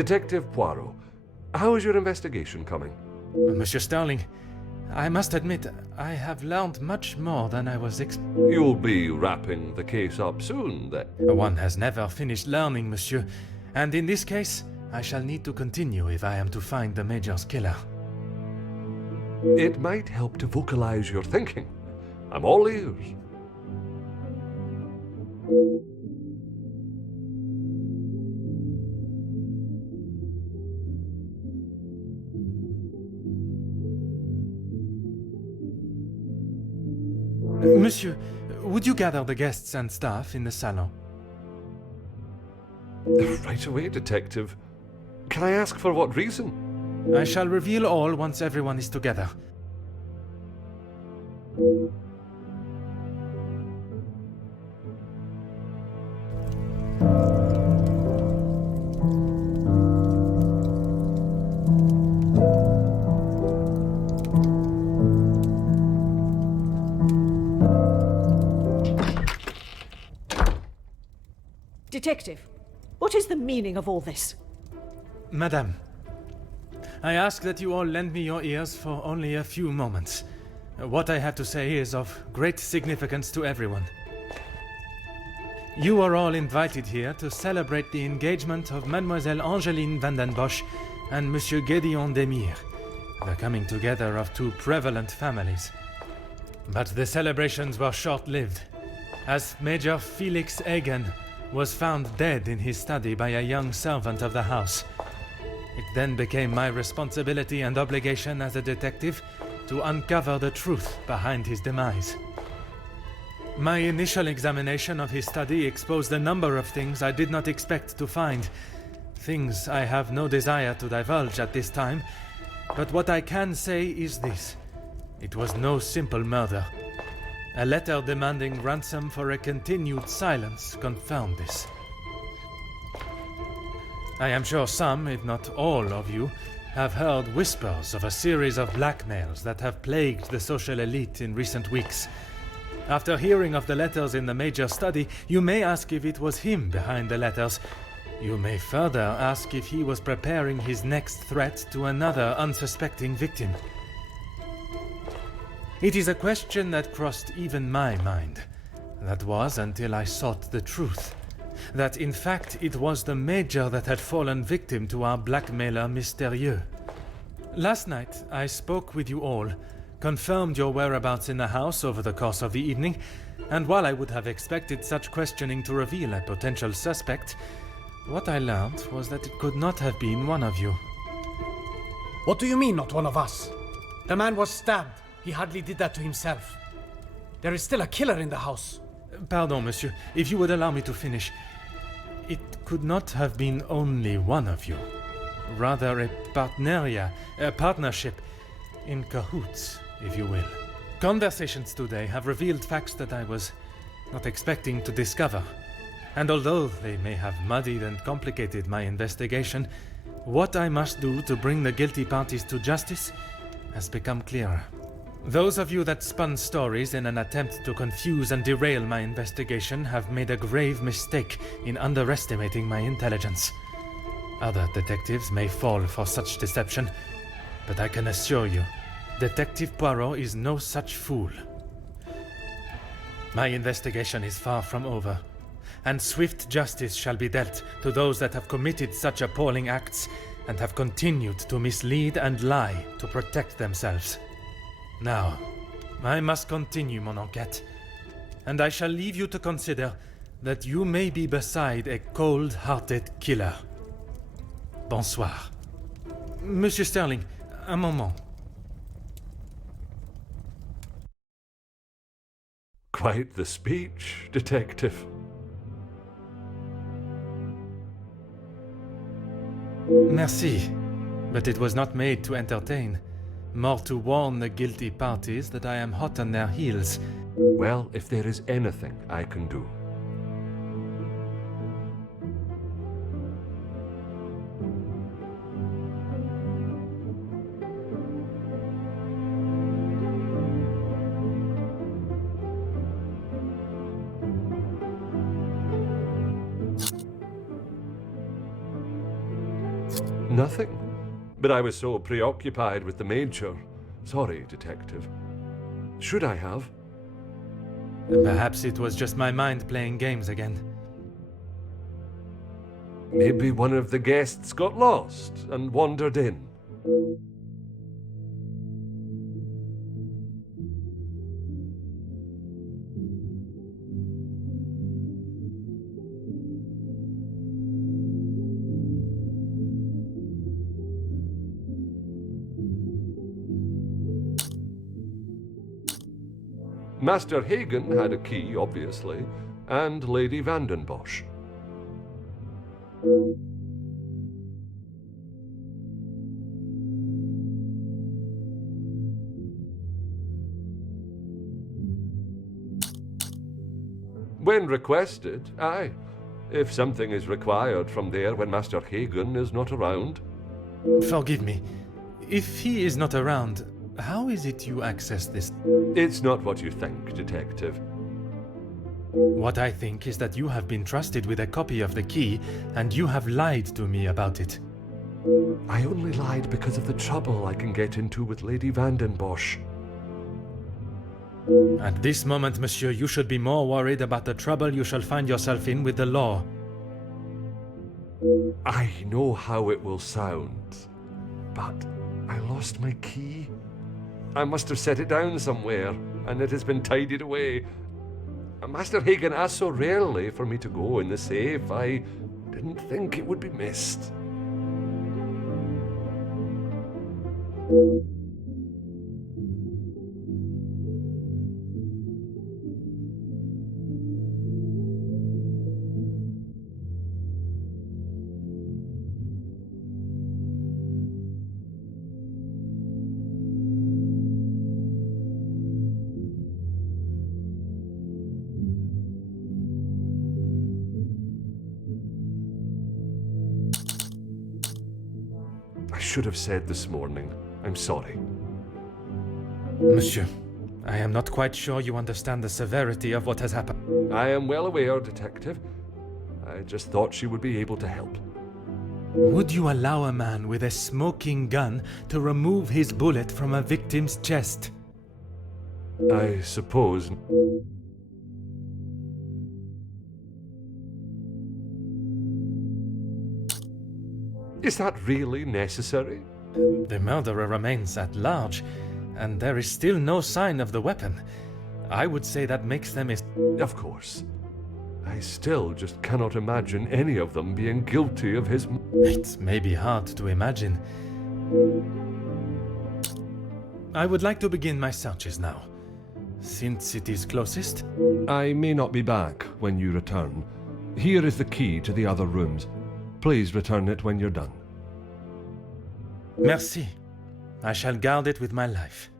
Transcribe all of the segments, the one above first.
Detective Poirot, how is your investigation coming? Monsieur Sterling, I must admit, I have learned much more than I was You'll be wrapping the case up soon, then. One has never finished learning, monsieur, and in this case, I shall need to continue if I am to find the Major's killer. It might help to vocalize your thinking. I'm all ears. Monsieur, would you gather the guests and staff in the salon? Right away, Detective. Can I ask for what reason? I shall reveal all once everyone is together. Detective, what is the meaning of all this? Madame, I ask that you all lend me your ears for only a few moments. What I have to say is of great significance to everyone. You are all invited here to celebrate the engagement of Mademoiselle Angeline Vandenbosch and Monsieur Gédéon Demire, the coming together of two prevalent families. But the celebrations were short-lived, as Major Felix Egan was found dead in his study by a young servant of the house. It then became my responsibility and obligation as a detective to uncover the truth behind his demise. My initial examination of his study exposed a number of things I did not expect to find. Things I have no desire to divulge at this time, but what I can say is this. It was no simple murder. A letter demanding ransom for a continued silence confirmed this. I am sure some, if not all of you, have heard whispers of a series of blackmails that have plagued the social elite in recent weeks. After hearing of the letters in the Major's study, you may ask if it was him behind the letters. You may further ask if he was preparing his next threat to another unsuspecting victim. It is a question that crossed even my mind. That was until I sought the truth. That in fact it was the Major that had fallen victim to our blackmailer Mystérieux. Last night I spoke with you all, confirmed your whereabouts in the house over the course of the evening, and while I would have expected such questioning to reveal a potential suspect, what I learned was that it could not have been one of you. What do you mean, not one of us? The man was stabbed. He hardly did that to himself. There is still a killer in the house. Pardon, monsieur, if you would allow me to finish. It could not have been only one of you. Rather a partnership, in cahoots, if you will. Conversations today have revealed facts that I was not expecting to discover. And although they may have muddied and complicated my investigation, what I must do to bring the guilty parties to justice has become clearer. Those of you that spun stories in an attempt to confuse and derail my investigation have made a grave mistake in underestimating my intelligence. Other detectives may fall for such deception, but I can assure you, Detective Poirot is no such fool. My investigation is far from over, and swift justice shall be dealt to those that have committed such appalling acts and have continued to mislead and lie to protect themselves. Now, I must continue mon enquête, and I shall leave you to consider that you may be beside a cold-hearted killer. Bonsoir. Monsieur Sterling, un moment. Quite the speech, Detective. Merci, but it was not made to entertain. More to warn the guilty parties that I am hot on their heels. Well, if there is anything I can do. Nothing. But I was so preoccupied with the major. Sorry, Detective. Should I have? Perhaps it was just my mind playing games again. Maybe one of the guests got lost and wandered in. Master Hagen had a key, obviously, and Lady Vandenbosch. When requested, aye. If something is required from there when Master Hagen is not around. Forgive me. If he is not around, how is it you access this? It's not what you think, Detective. What I think is that you have been trusted with a copy of the key, and you have lied to me about it. I only lied because of the trouble I can get into with Lady Vandenbosch. At this moment, monsieur, you should be more worried about the trouble you shall find yourself in with the law. I know how it will sound, but I lost my key. I must have set it down somewhere, and it has been tidied away. Master Hagen asked so rarely for me to go in the safe, I didn't think it would be missed. I should have said this morning. I'm sorry. Monsieur, I am not quite sure you understand the severity of what has happened. I am well aware, Detective. I just thought she would be able to help. Would you allow a man with a smoking gun to remove his bullet from a victim's chest? I suppose. Is that really necessary? The murderer remains at large, and there is still no sign of the weapon. I would say that makes them Of course. I still just cannot imagine any of them being guilty of his... It may be hard to imagine. I would like to begin my searches now, since it is closest. I may not be back when you return. Here is the key to the other rooms. Please return it when you're done. Merci. I shall guard it with my life.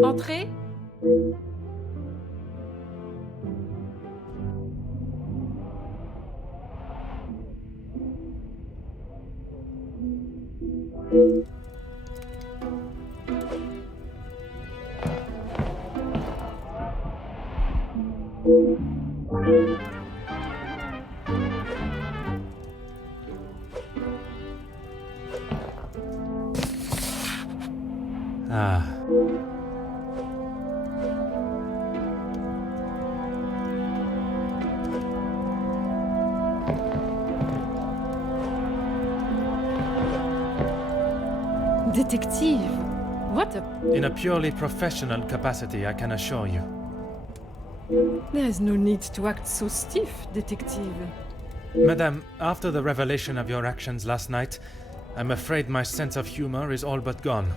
Entrez. Ah. Detective. What a... In a purely professional capacity, I can assure you. There is no need to act so stiff, detective. Madame, after the revelation of your actions last night, I'm afraid my sense of humor is all but gone.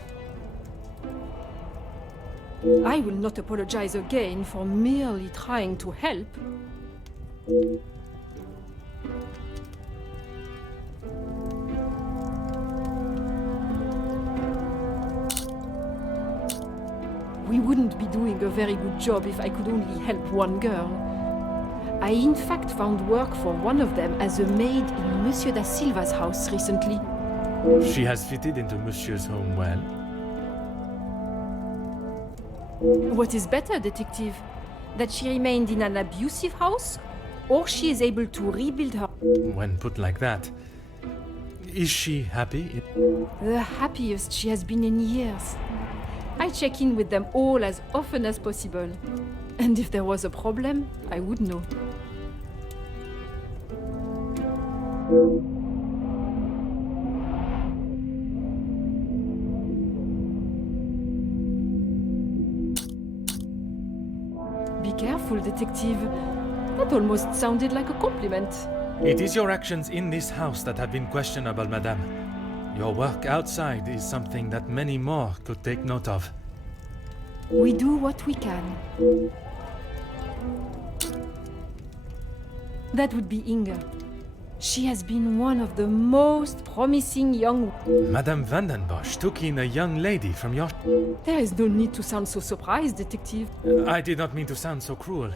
I will not apologize again for merely trying to help. We wouldn't be doing a very good job if I could only help one girl. I in fact found work for one of them as a maid in Monsieur da Silva's house recently. She has fitted into Monsieur's home well. What is better, detective? That she remained in an abusive house? Or she is able to rebuild her... When put like that. Is she happy? The happiest she has been in years. I check in with them all as often as possible. And if there was a problem, I would know. Be careful, detective. That almost sounded like a compliment. It is your actions in this house that have been questionable, madame. Your work outside is something that many more could take note of. We do what we can. That would be Inga. She has been one of the most promising young... Madame Van den Bosch took in a young lady from your... There is no need to sound so surprised, detective. I did not mean to sound so cruel.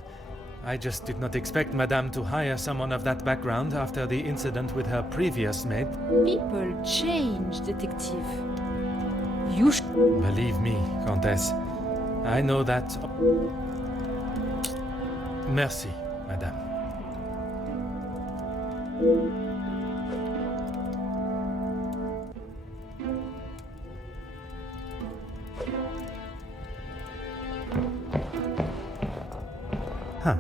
I just did not expect Madame to hire someone of that background after the incident with her previous maid. People change, detective. You Believe me, Comtesse. I know that... Merci, Madame. Huh.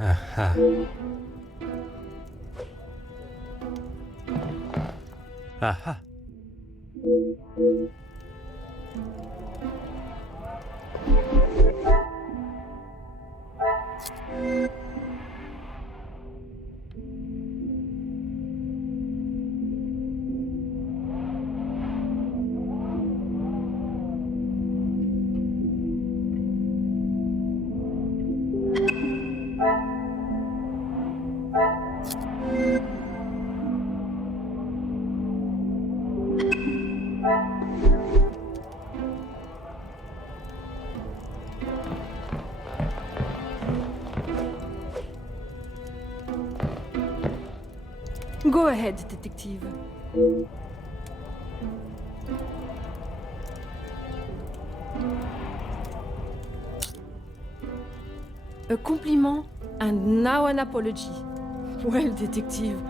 Aha. Aha. Go ahead, detective. A compliment and now an apology. Well, detective,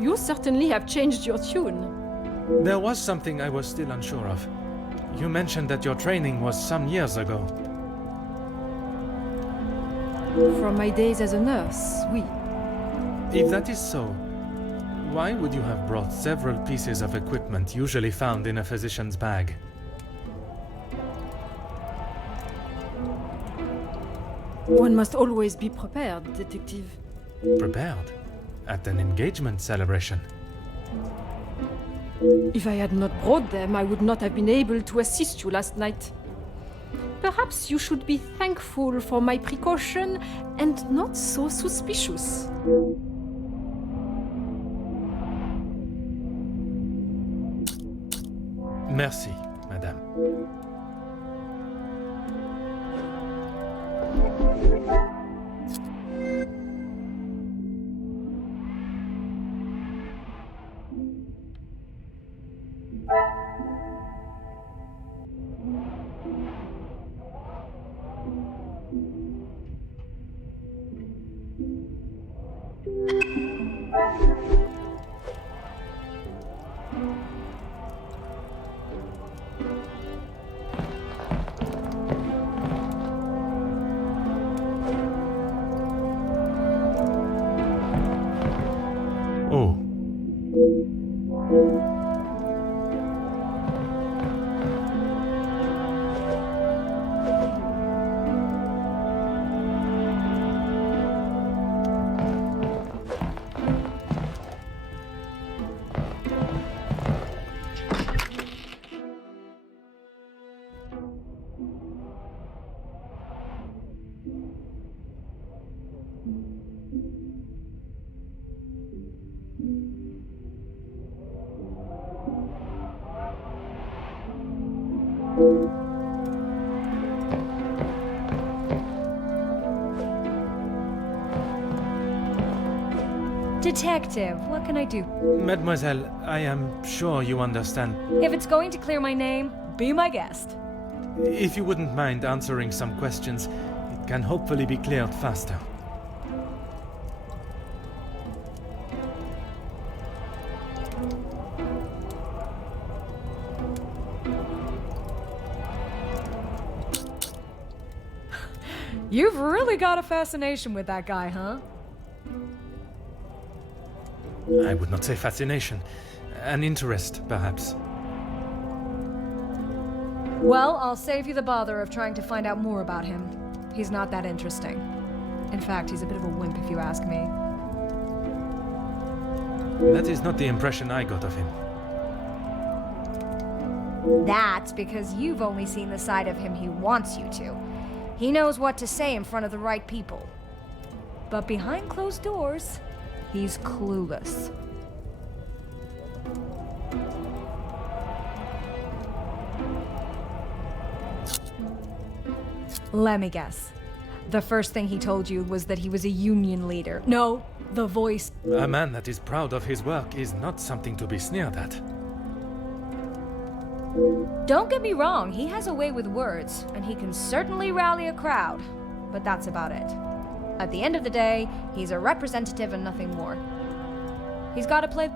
you certainly have changed your tune. There was something I was still unsure of. You mentioned that your training was some years ago. From my days as a nurse, oui. If that is so, why would you have brought several pieces of equipment usually found in a physician's bag? One must always be prepared, detective. Prepared? At an engagement celebration? If I had not brought them, I would not have been able to assist you last night. Perhaps you should be thankful for my precaution and not so suspicious. Merci, madame. Oh. Detective, what can I do? Mademoiselle, I am sure you understand. If it's going to clear my name, be my guest. If you wouldn't mind answering some questions, it can hopefully be cleared faster. You've really got a fascination with that guy, huh? I would not say fascination. An interest, perhaps. Well, I'll save you the bother of trying to find out more about him. He's not that interesting. In fact, he's a bit of a wimp if you ask me. That is not the impression I got of him. That's because you've only seen the side of him he wants you to. He knows what to say in front of the right people. But behind closed doors, he's clueless. Let me guess. The first thing he told you was that he was a union leader. No, the voice. A man that is proud of his work is not something to be sneered at. Don't get me wrong, he has a way with words, and he can certainly rally a crowd. But that's about it. At the end of the day, he's a representative and nothing more. He's got to play...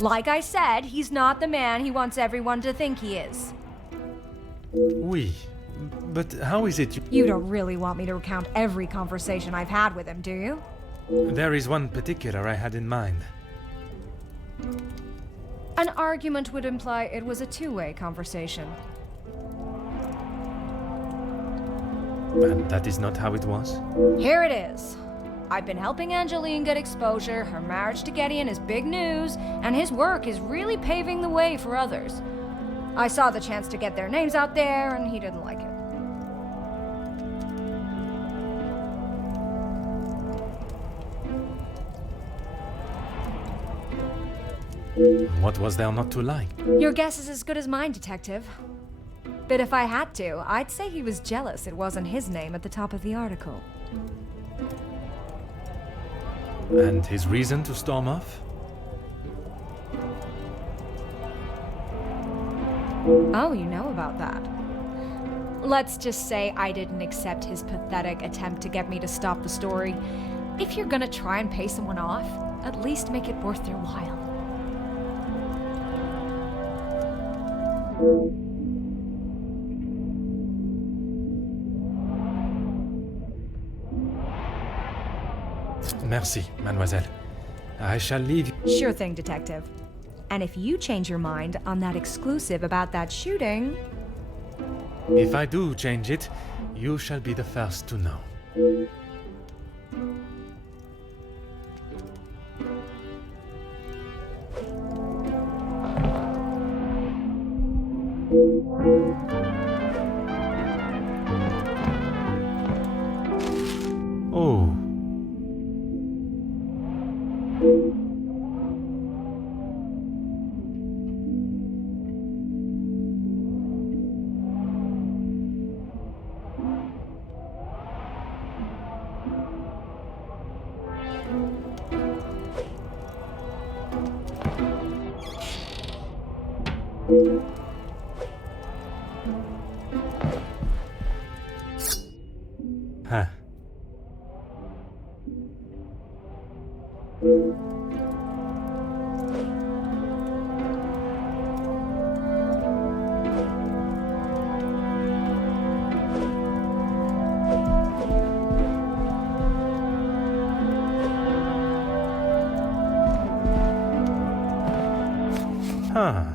Like I said, he's not the man he wants everyone to think he is. Oui, but how is it You don't really want me to recount every conversation I've had with him, do you? There is one particular I had in mind. An argument would imply it was a two-way conversation. And that is not how it was? Here it is. I've been helping Angeline get exposure, her marriage to Gideon is big news, and his work is really paving the way for others. I saw the chance to get their names out there, and he didn't like it. What was there not to like? Your guess is as good as mine, Detective. But if I had to, I'd say he was jealous it wasn't his name at the top of the article. And his reason to storm off? Oh, you know about that. Let's just say I didn't accept his pathetic attempt to get me to stop the story. If you're gonna try and pay someone off, at least make it worth their while. Merci, mademoiselle. I shall leave you. Sure thing, Detective. And if you change your mind on that exclusive about that shooting... If I do change it, you shall be the first to know. Oh. Huh. Huh.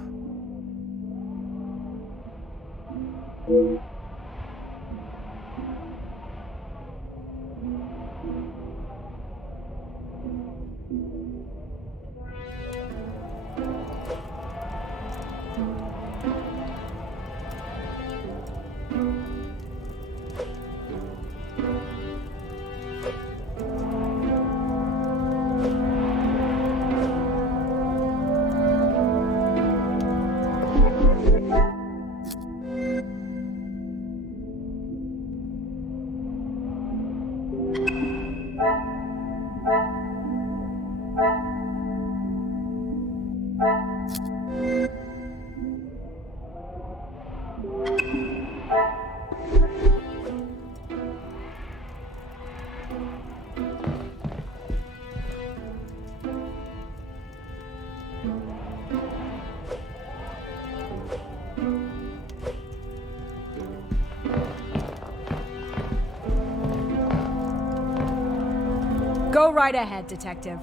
Go right ahead, Detective.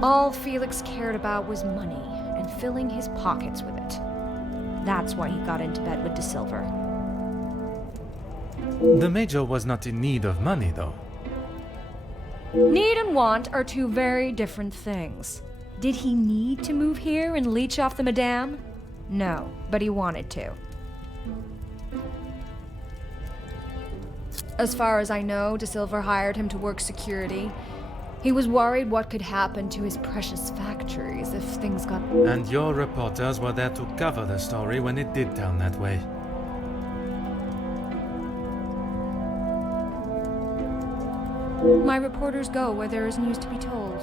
All Felix cared about was money and filling his pockets with it. That's why he got into bed with De Silver. The Major was not in need of money, though. Need and want are two very different things. Did he need to move here and leech off the Madame? No, but he wanted to. As far as I know, De Silver hired him to work security. He was worried what could happen to his precious factories if things got... And your reporters were there to cover the story when it did turn that way. My reporters go where there is news to be told.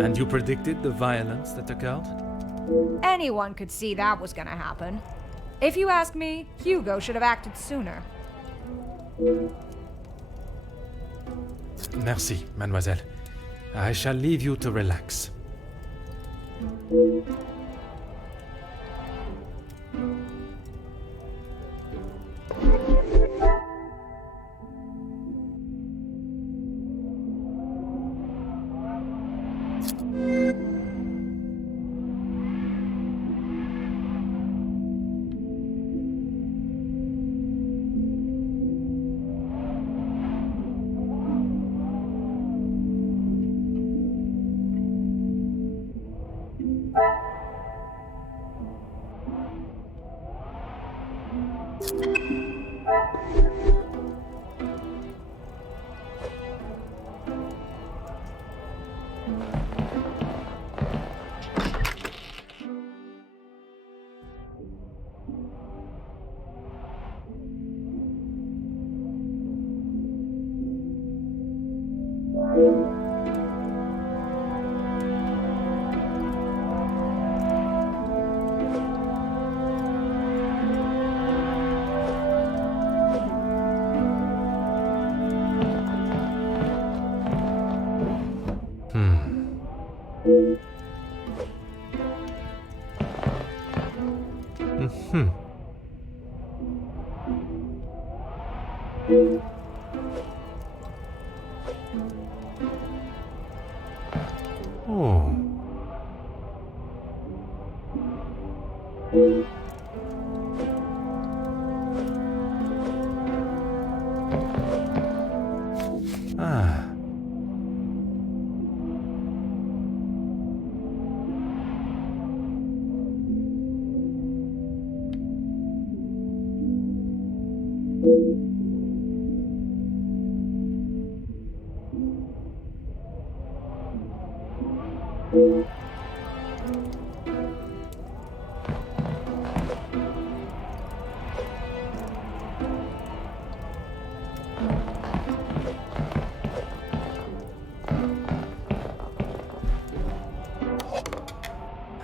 And you predicted the violence that occurred? Anyone could see that was gonna happen. If you ask me, Hugo should have acted sooner. Merci, mademoiselle. I shall leave you to relax. Oh. Ah.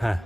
Huh.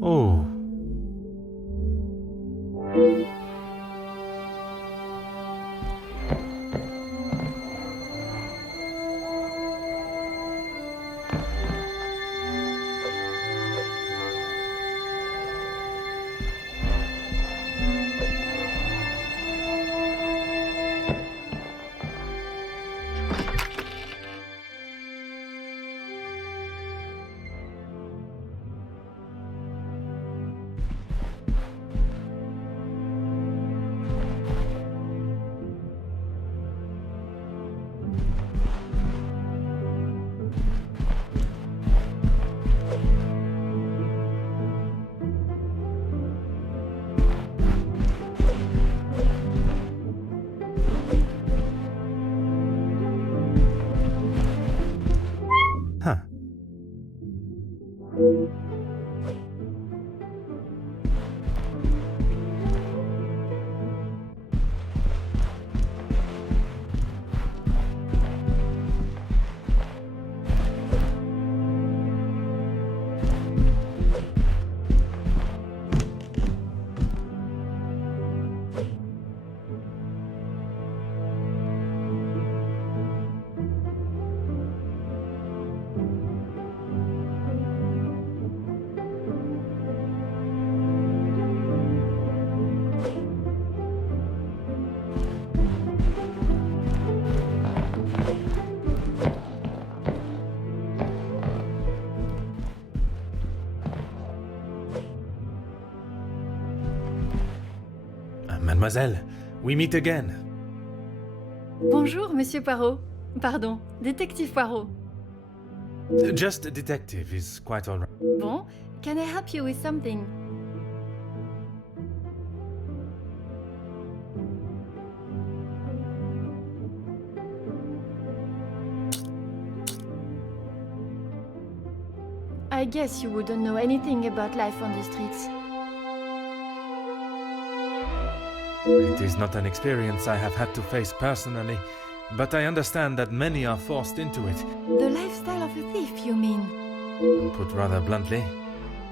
Oh. Huh. Mademoiselle, we meet again. Bonjour, Monsieur Poirot. Pardon, Détective Poirot. Just a detective is quite all right. Bon, can I help you with something? I guess you wouldn't know anything about life on the streets. It is not an experience I have had to face personally, but I understand that many are forced into it. The lifestyle of a thief, you mean? Put rather bluntly.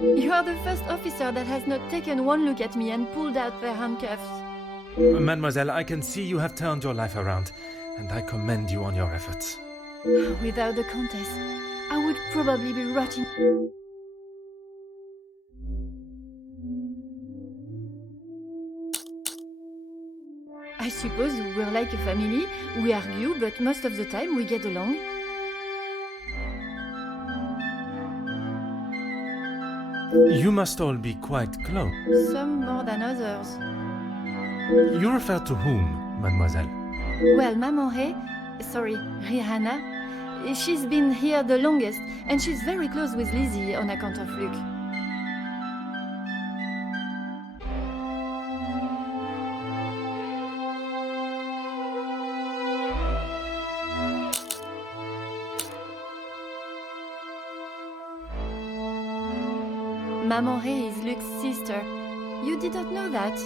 You are the first officer that has not taken one look at me and pulled out their handcuffs. Mademoiselle, I can see you have turned your life around, and I commend you on your efforts. Without the Countess, I would probably be rotting. I suppose we're like a family. We argue, but most of the time we get along. You must all be quite close. Some more than others. You refer to whom, mademoiselle? Well, Maman Rihanna, she's been here the longest, and she's very close with Lizzie on account of Luke. Maman is Luke's sister. You did not know that?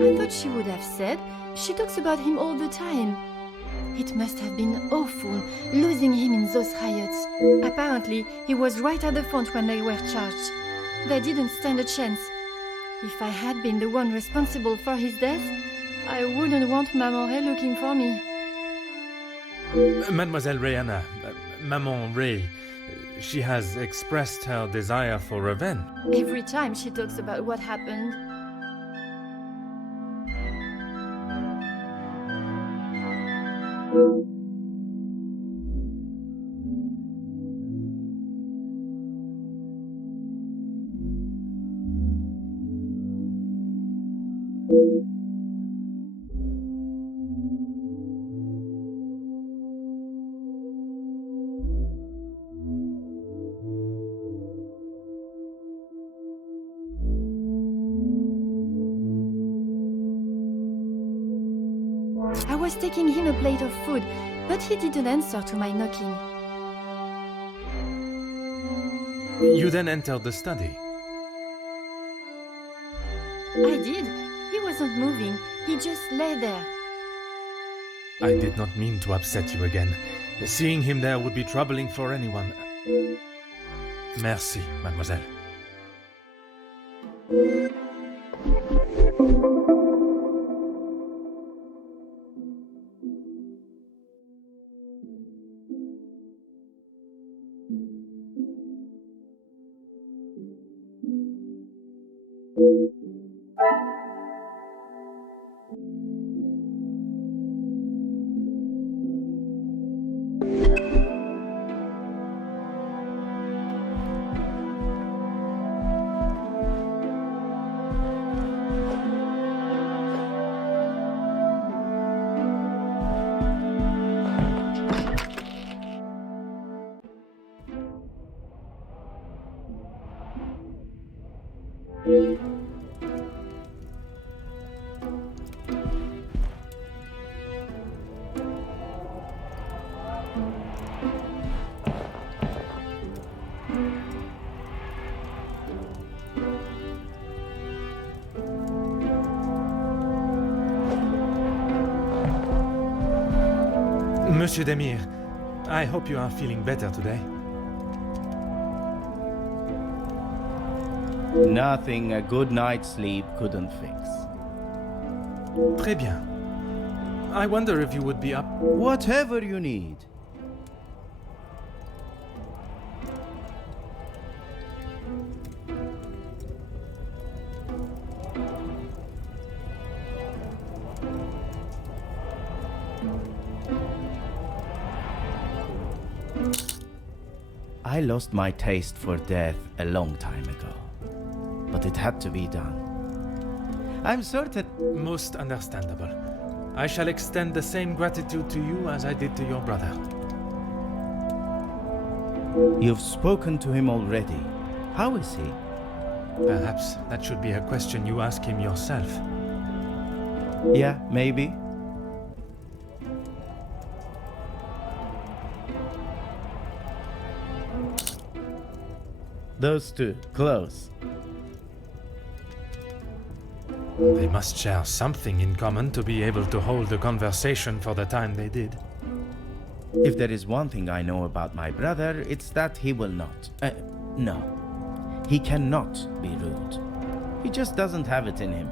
I thought she would have said. She talks about him all the time. It must have been awful, losing him in those riots. Apparently, he was right at the front when they were charged. They didn't stand a chance. If I had been the one responsible for his death, I wouldn't want Maman looking for me. Mademoiselle Rihanna, Maman Ray, she has expressed her desire for revenge. Every time she talks about what happened. I was taking him a plate of food, but he didn't answer to my knocking. You then entered the study. I did. He wasn't moving. He just lay there. I did not mean to upset you again. Seeing him there would be troubling for anyone. Merci, mademoiselle. Monsieur Demir, I hope you are feeling better today. Nothing a good night's sleep couldn't fix. Très bien. I wonder if you would be up. Whatever you need. I lost my taste for death a long time ago, but it had to be done. I'm certain... Most understandable. I shall extend the same gratitude to you as I did to your brother. You've spoken to him already. How is he? Perhaps that should be a question you ask him yourself. Yeah, maybe. Those two, close. They must share something in common to be able to hold a conversation for the time they did. If there is one thing I know about my brother, it's that he will not. No. He cannot be rude. He just doesn't have it in him.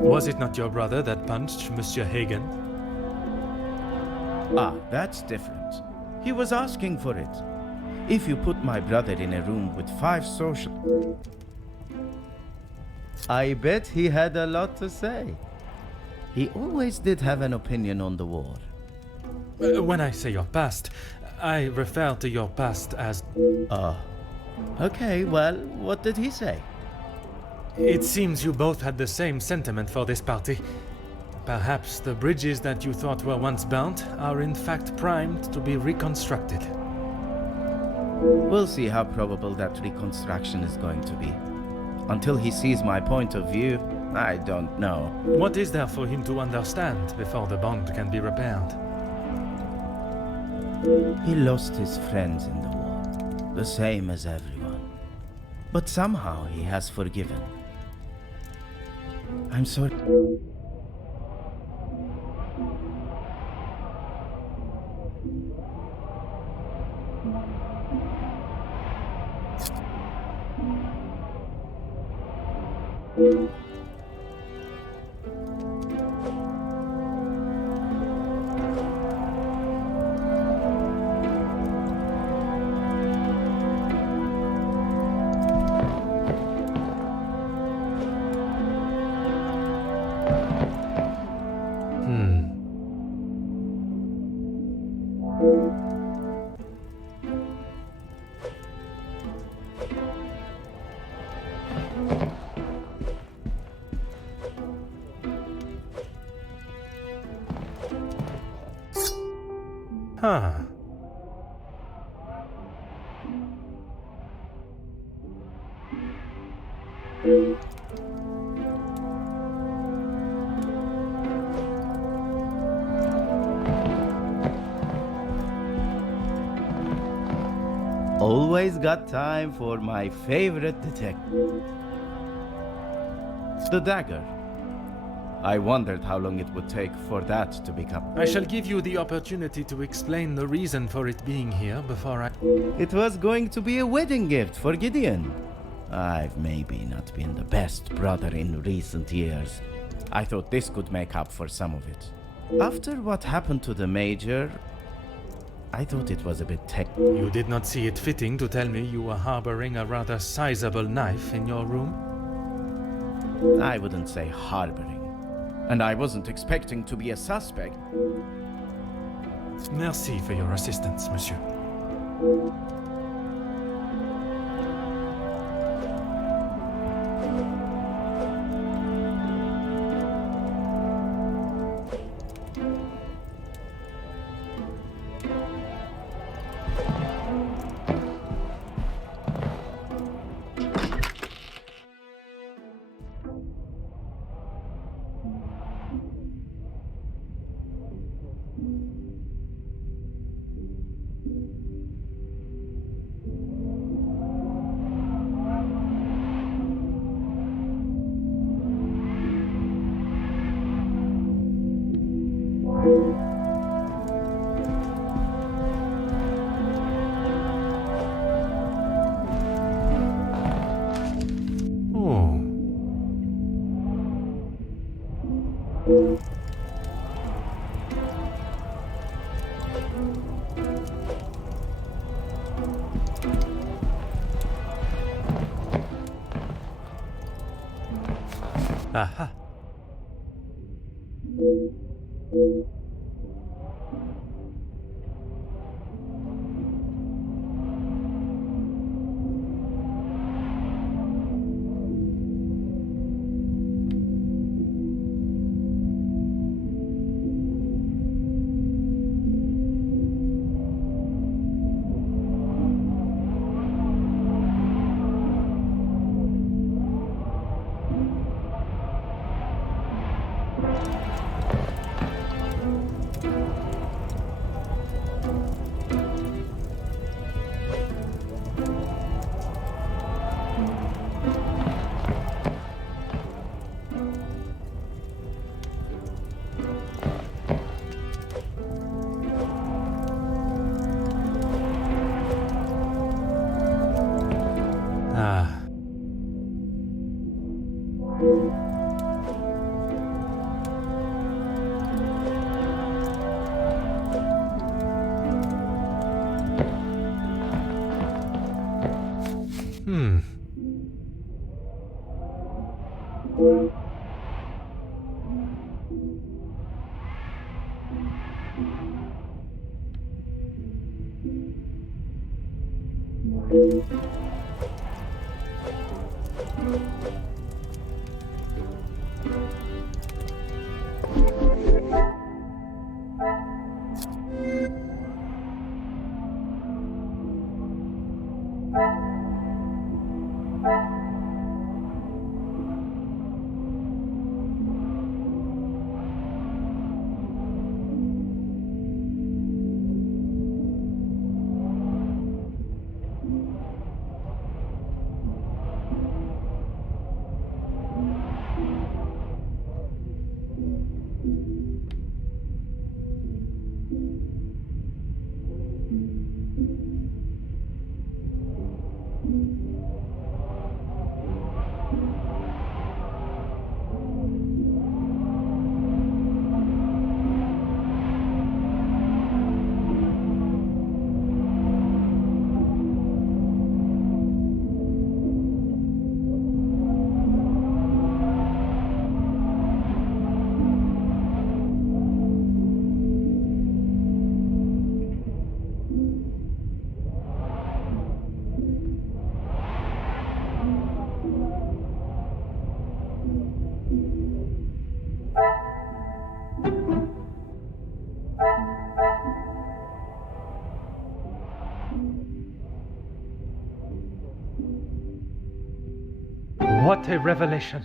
Was it not your brother that punched Monsieur Hagen? Ah, that's different. He was asking for it. If you put my brother in a room with 5 social... I bet he had a lot to say. He always did have an opinion on the war. When I say your past, I refer to your past as... Oh. Okay, well, what did he say? It seems you both had the same sentiment for this party. Perhaps the bridges that you thought were once burnt are in fact primed to be reconstructed. We'll see how probable that reconstruction is going to be. Until he sees my point of view, I don't know. What is there for him to understand before the bond can be repaired? He lost his friends in the war, the same as everyone. But somehow he has forgiven. I'm sorry. Huh. Always got time for my favorite detective. The dagger. I wondered how long it would take for that to become... I shall give you the opportunity to explain the reason for it being here before I... It was going to be a wedding gift for Gideon. I've maybe not been the best brother in recent years. I thought this could make up for some of it. After what happened to the Major, I thought it was a bit You did not see it fitting to tell me you were harboring a rather sizable knife in your room? I wouldn't say harboring. And I wasn't expecting to be a suspect. Merci for your assistance, monsieur. Aha. What a revelation!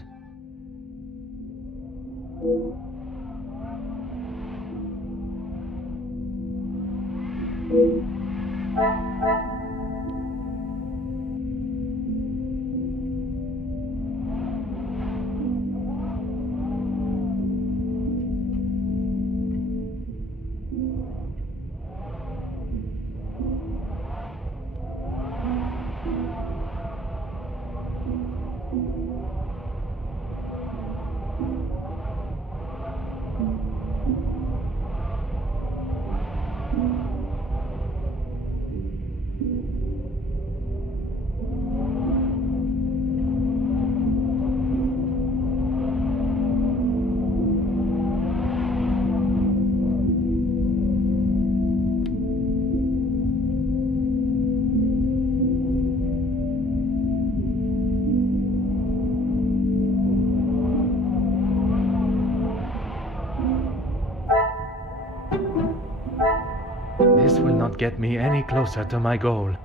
This will not get me any closer to my goal.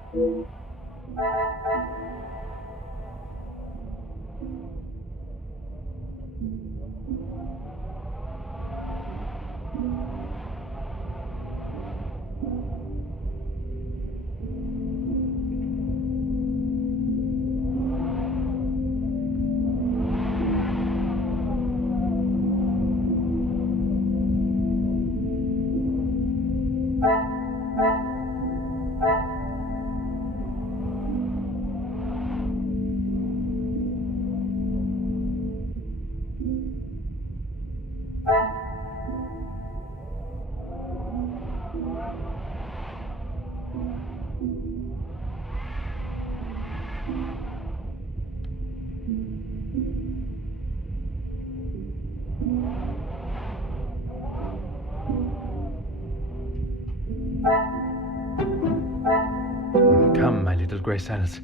Come, my little grey cells.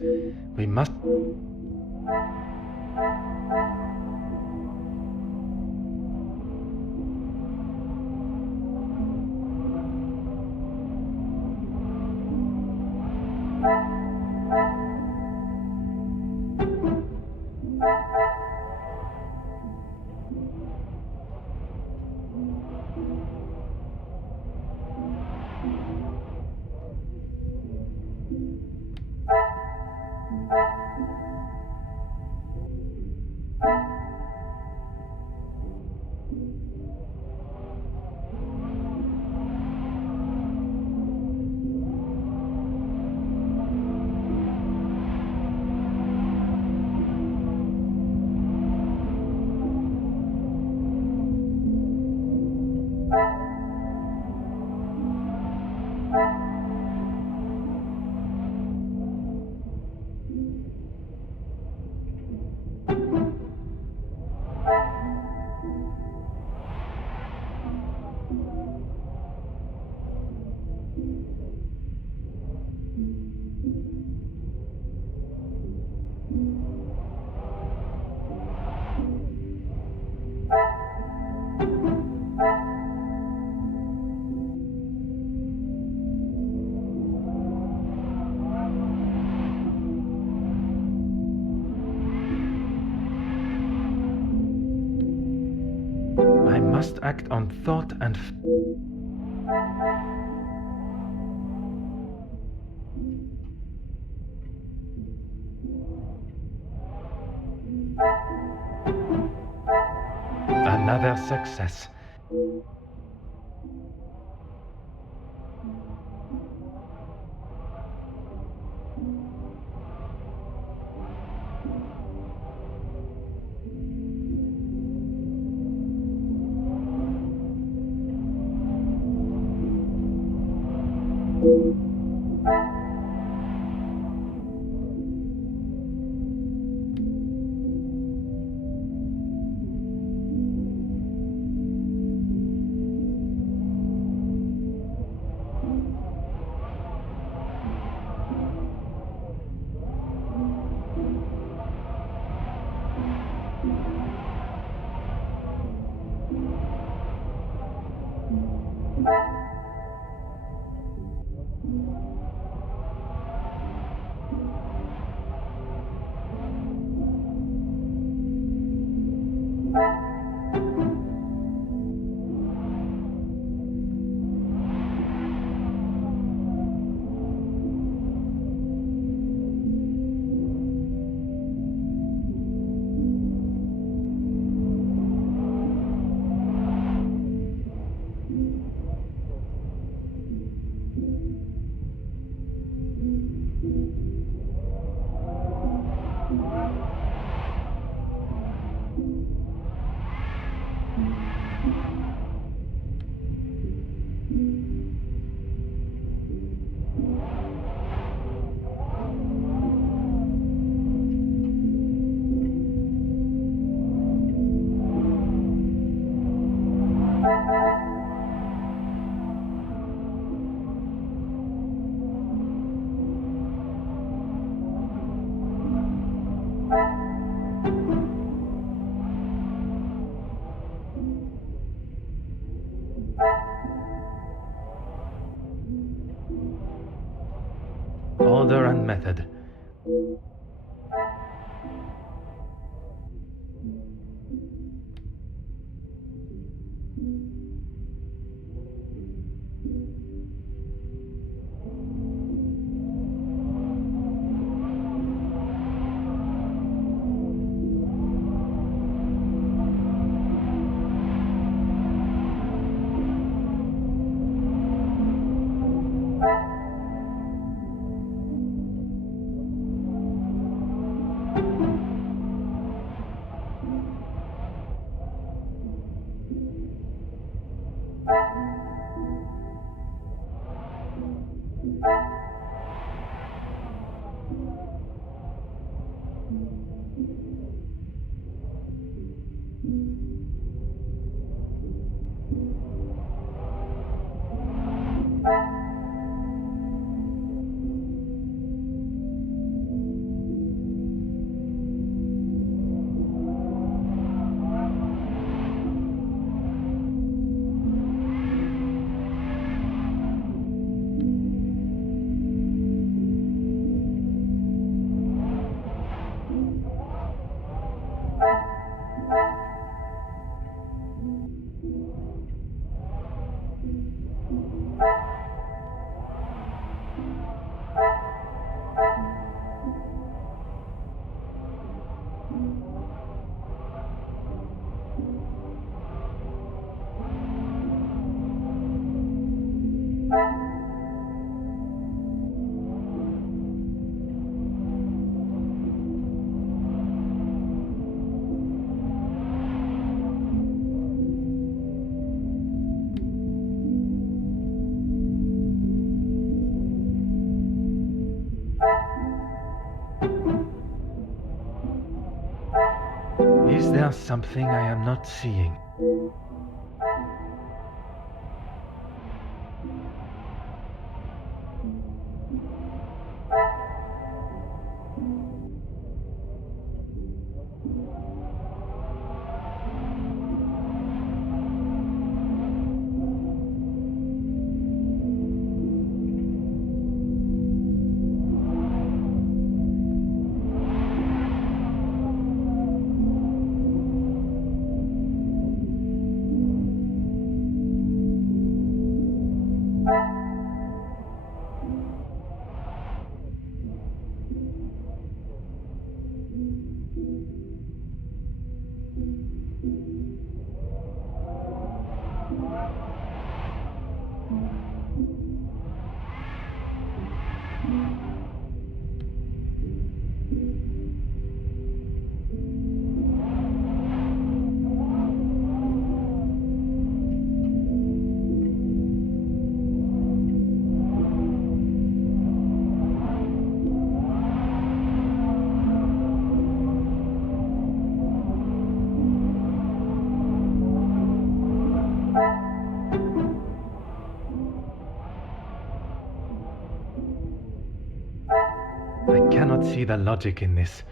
We must... must act on thought and another success. Order and method. Is there something I am not seeing? I cannot see the logic in this.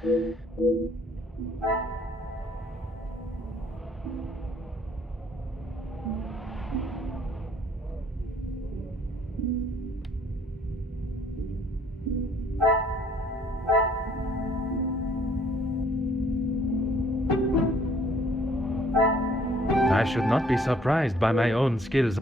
I should not be surprised by my own skills.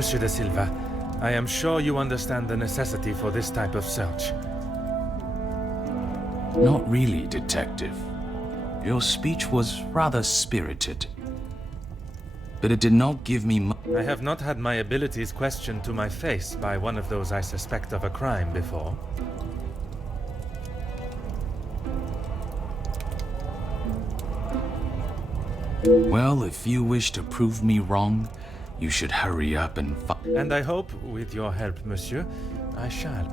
Monsieur de Silva, I am sure you understand the necessity for this type of search. Not really, Detective. Your speech was rather spirited. But it did not give me I have not had my abilities questioned to my face by one of those I suspect of a crime before. Well, if you wish to prove me wrong, you should hurry up and And I hope, with your help, monsieur, I shall.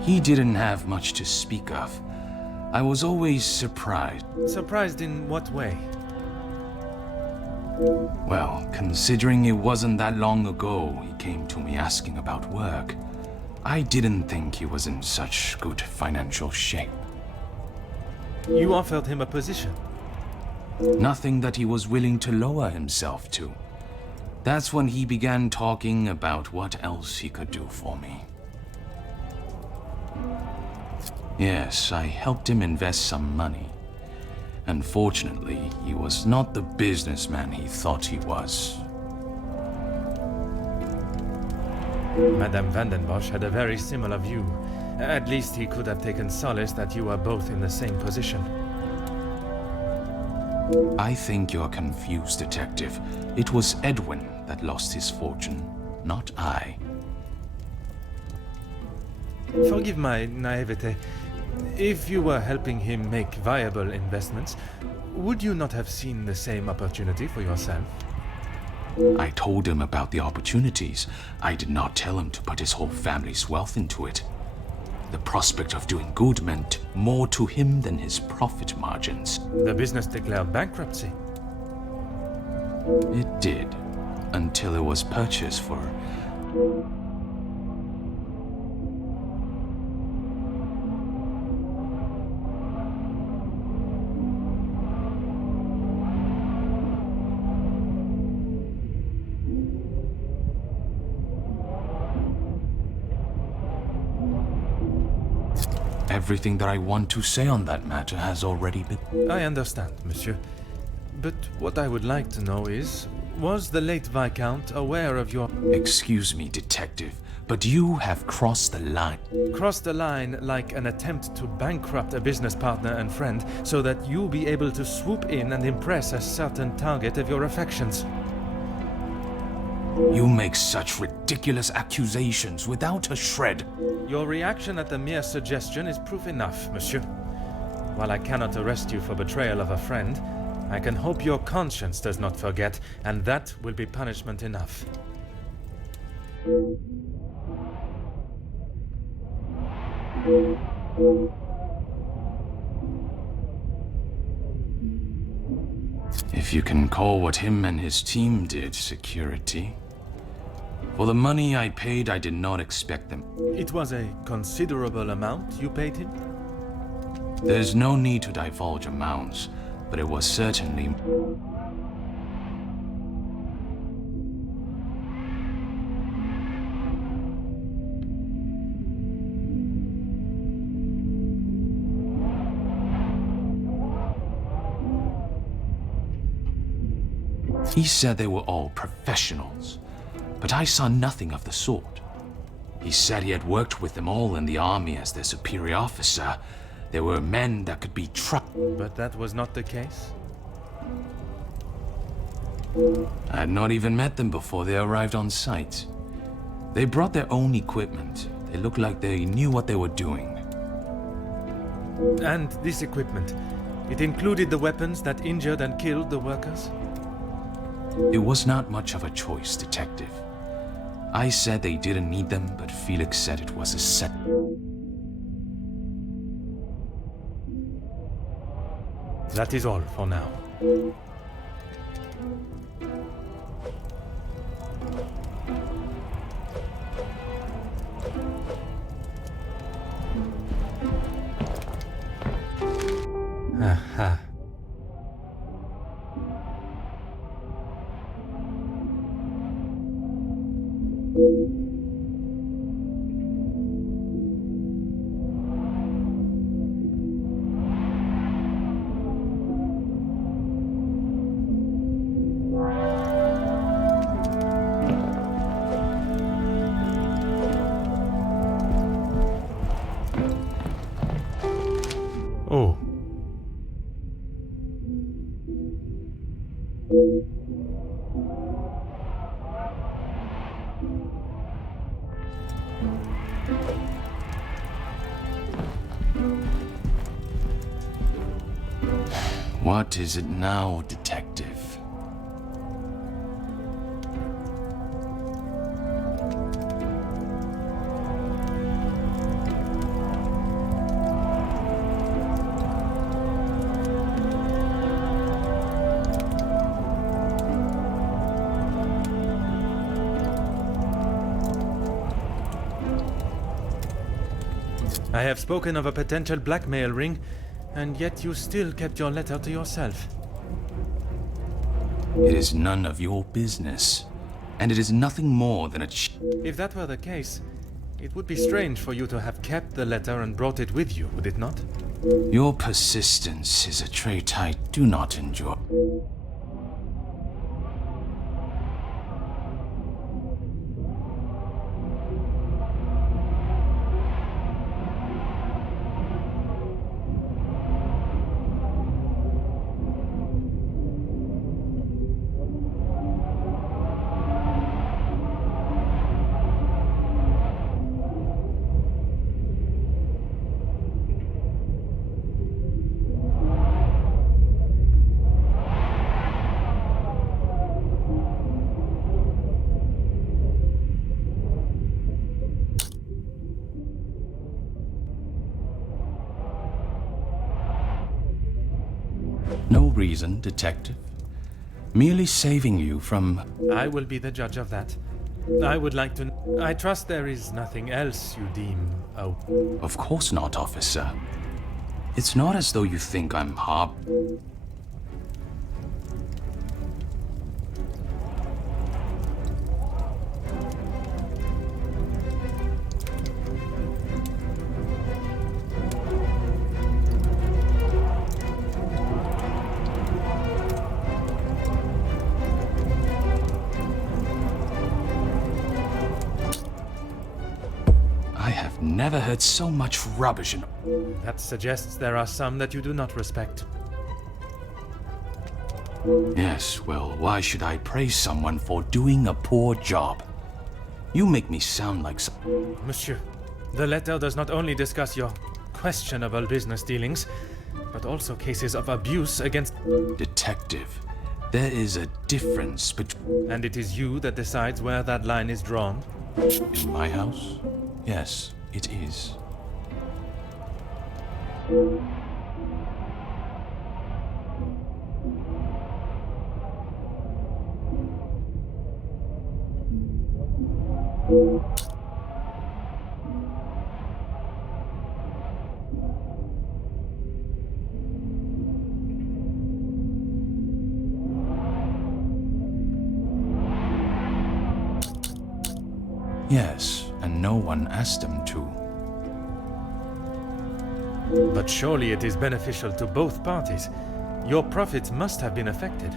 He didn't have much to speak of. I was always surprised. Surprised in what way? Well, considering it wasn't that long ago he came to me asking about work, I didn't think he was in such good financial shape. You offered him a position? Nothing that he was willing to lower himself to. That's when he began talking about what else he could do for me. Yes, I helped him invest some money. Unfortunately, he was not the businessman he thought he was. Madame Vandenbosch had a very similar view. At least he could have taken solace that you were both in the same position. I think you're confused, Detective. It was Edwin that lost his fortune, not I. Forgive my naivete. If you were helping him make viable investments, would you not have seen the same opportunity for yourself? I told him about the opportunities. I did not tell him to put his whole family's wealth into it. The prospect of doing good meant more to him than his profit margins. The business declared bankruptcy. It did, until it was purchased for... Everything that I want to say on that matter has already been... I understand, monsieur. But what I would like to know is, was the late Viscount aware of your... Excuse me, detective, but you have crossed the line. Crossed the line like an attempt to bankrupt a business partner and friend so that you be able to swoop in and impress a certain target of your affections. You make such ridiculous accusations without a shred. Your reaction at the mere suggestion is proof enough, monsieur. While I cannot arrest you for betrayal of a friend, I can hope your conscience does not forget, and that will be punishment enough. If you can call what him and his team did security. For the money I paid, I did not expect them. It was a considerable amount you paid him? There's no need to divulge amounts, but it was certainly... He said they were all professionals, but I saw nothing of the sort. He said he had worked with them all in the army as their superior officer. They were men that could be trusted. But that was not the case? I had not even met them before they arrived on site. They brought their own equipment. They looked like they knew what they were doing. And this equipment, it included the weapons that injured and killed the workers? It was not much of a choice, detective. I said they didn't need them, but Felix said it was a set. That is all for now. Aha. Oh. What is it now, detective? I have spoken of a potential blackmail ring, and yet you still kept your letter to yourself. It is none of your business, and it is nothing more than a If that were the case, it would be strange for you to have kept the letter and brought it with you, would it not? Your persistence is a trait I do not enjoy. No reason, detective. Merely saving you from... I will be the judge of that. I would like to... I trust there is nothing else you deem... Oh. Of course not, officer. It's not as though you think I'm never heard so much rubbish in... That suggests there are some that you do not respect. Yes, well, why should I praise someone for doing a poor job? You make me sound like some... Monsieur, the letter does not only discuss your questionable business dealings, but also cases of abuse against... Detective, there is a difference between... And it is you that decides where that line is drawn? In my house? Yes, it is. Yes, and no one asked them to. But surely it is beneficial to both parties. Your profits must have been affected.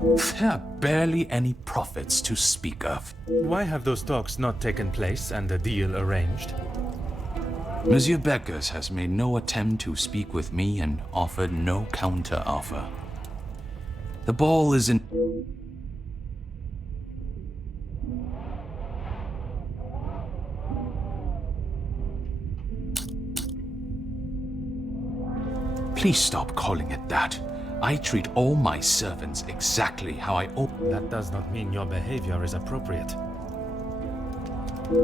There are barely any profits to speak of. Why have those talks not taken place and a deal arranged? Monsieur Beckers has made no attempt to speak with me and offered no counter-offer. The ball is in... Please stop calling it that. I treat all my servants exactly how I ought. That does not mean your behavior is appropriate.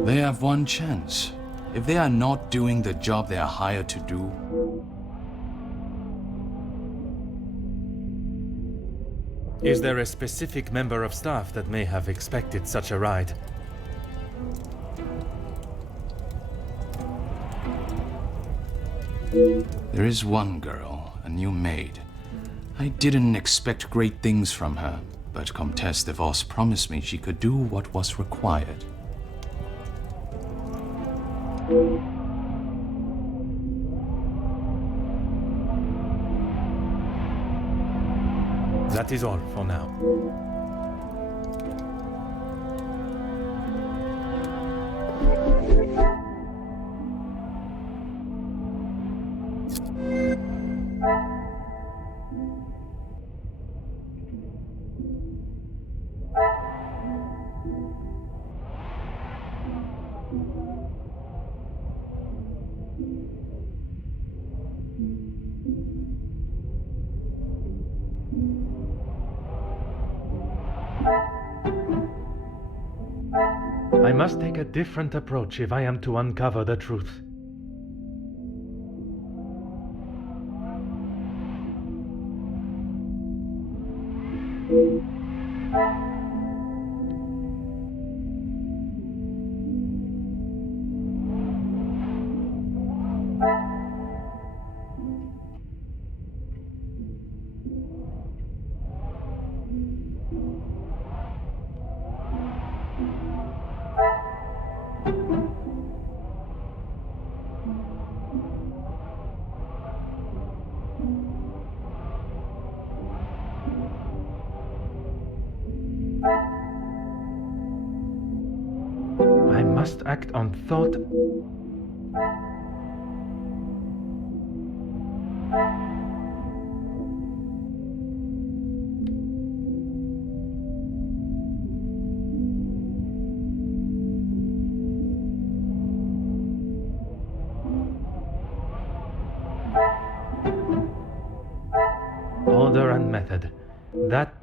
They have one chance. If they are not doing the job they are hired to do... Is there a specific member of staff that may have expected such a ride? There is one girl, a new maid. I didn't expect great things from her, but Comtesse de Vos promised me she could do what was required. That is all for now. I must take a different approach if I am to uncover the truth. I must act on thought. Order and method. That...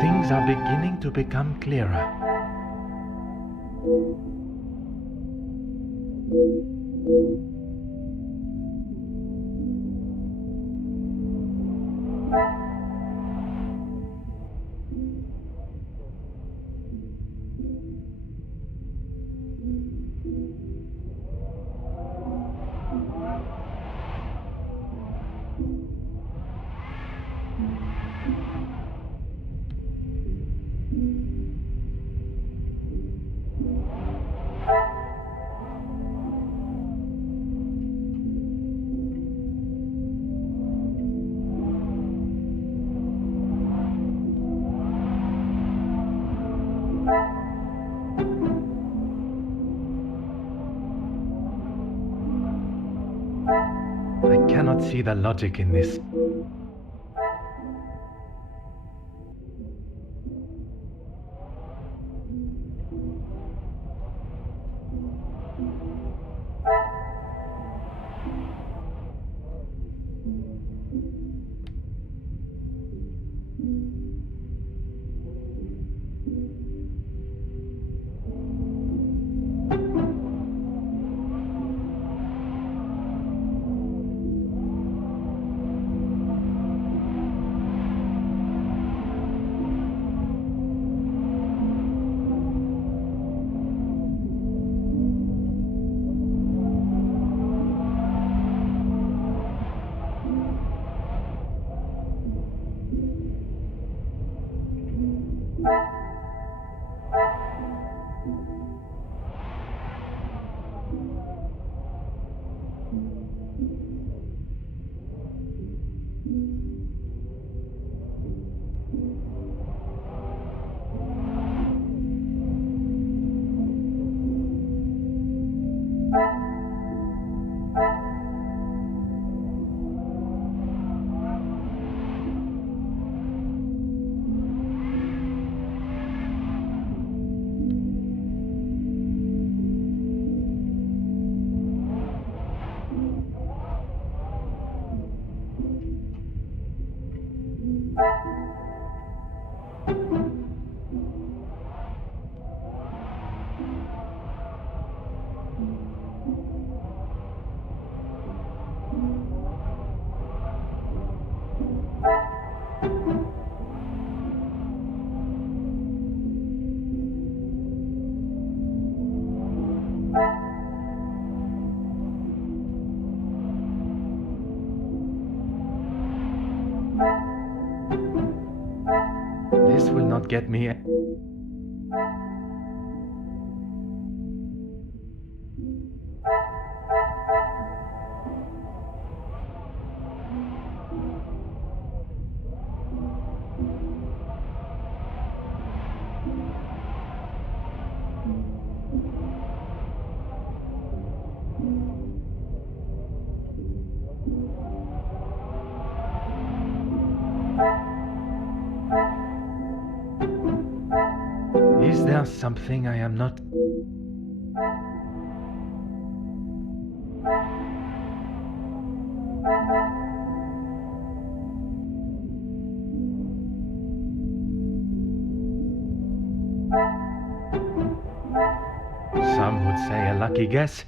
Things are beginning to become clearer. cannot see the logic in this. This will not get me. Is there something I am not? Some would say a lucky guess.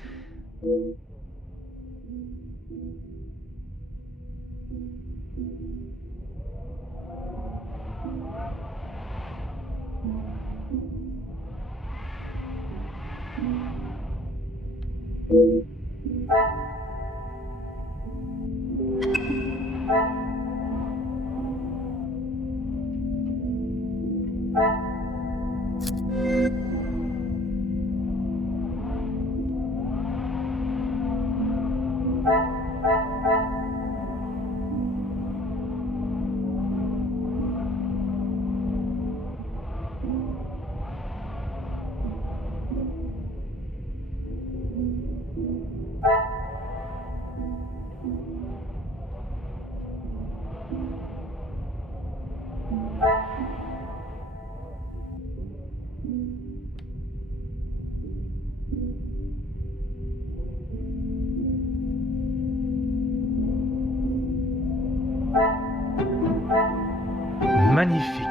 Magnifique.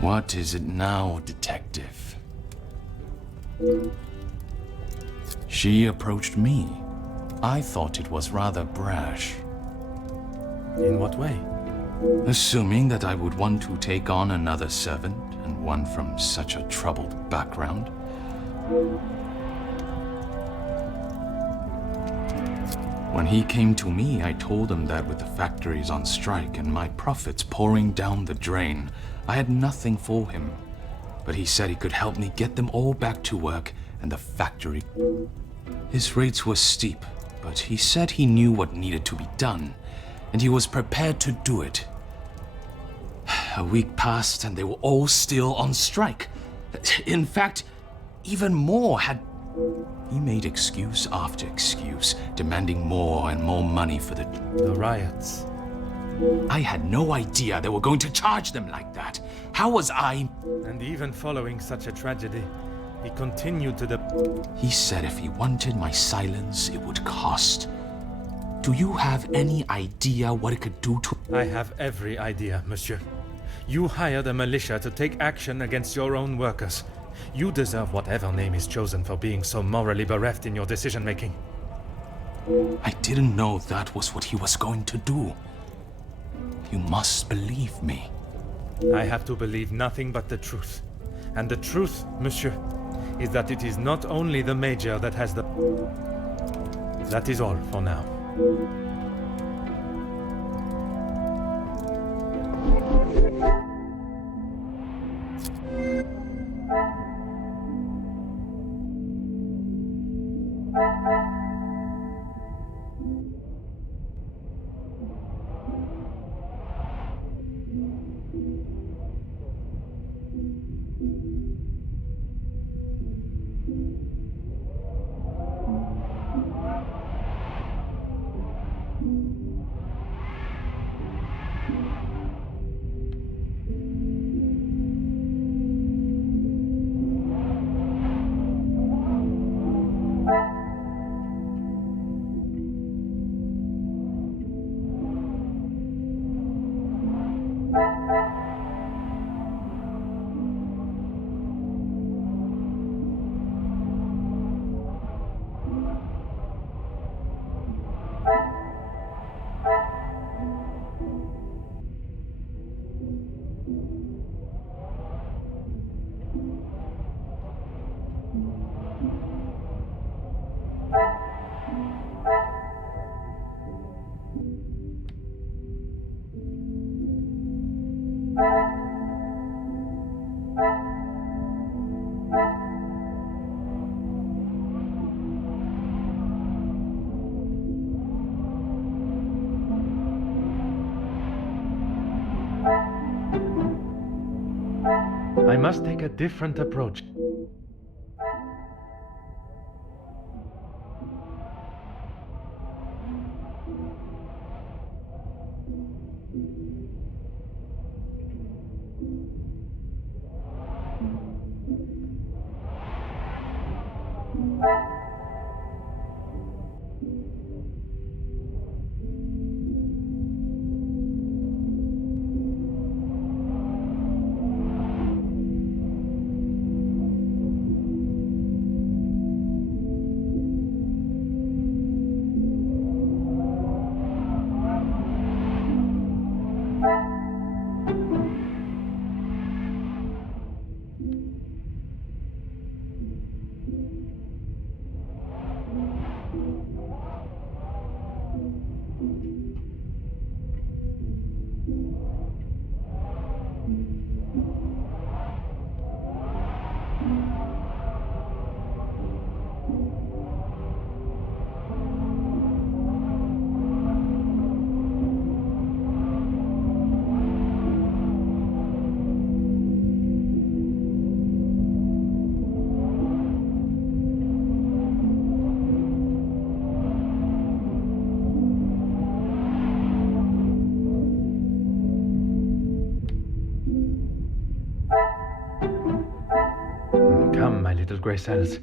What is it now, detective? She approached me. I thought it was rather brash. In what way? Assuming that I would want to take on another servant, and one from such a troubled background. When he came to me, I told him that with the factories on strike and my profits pouring down the drain, I had nothing for him. But he said he could help me get them all back to work and the factory. His rates were steep, but he said he knew what needed to be done, and he was prepared to do it. A week passed and they were all still on strike. In fact, even more had... He made excuse after excuse, demanding more and more money for the riots. I had no idea they were going to charge them like that. How was I... And even following such a tragedy, he continued to He said if he wanted my silence, it would cost. Do you have any idea what it could do to... I have every idea, monsieur. You hired a militia to take action against your own workers. You deserve whatever name is chosen for being so morally bereft in your decision-making. I didn't know that was what he was going to do. You must believe me. I have to believe nothing but the truth. And the truth, monsieur, is that it is not only the Major that has the... That is all for now. I must take a different approach. Come, my little grey cells.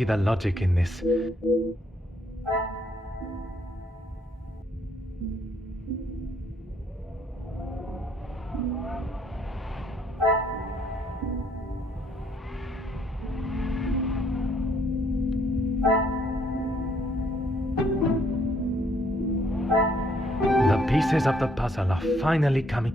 see the logic in this. The pieces of the puzzle are finally coming.